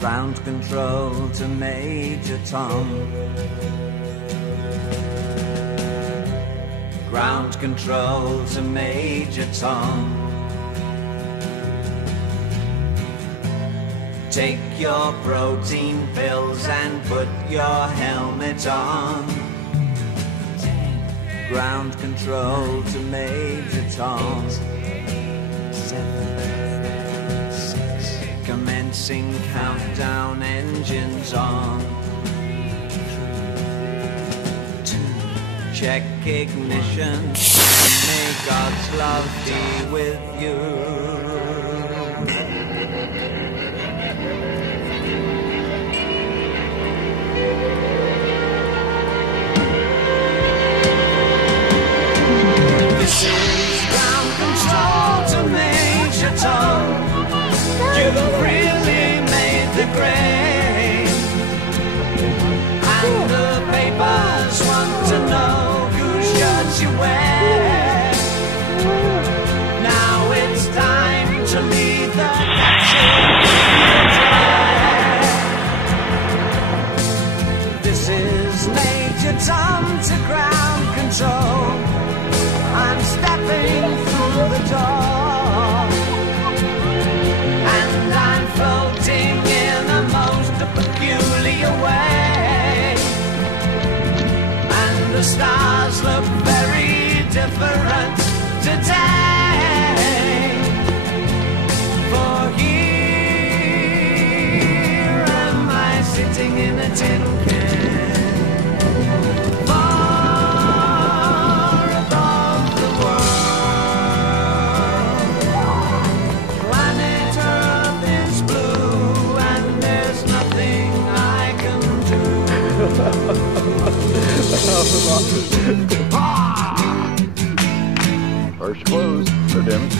Ground control to Major Tom. Ground control to Major Tom. Take your protein pills and put your helmet on. Ground control to Major Tom. 7, 6. Commencing countdown, engines on. 2. Check ignition, and may God's love be with you. This is ground control to Major Tom. You've really made the grade, and the papers want to know whose shirts you wear. Now it's time to lead the capture. This is Major Tom to ground control. I'm stepping through the door, and I'm floating in a most peculiar way, and the stars look very different today. For here am I sitting in a tin can. First close, so damn it.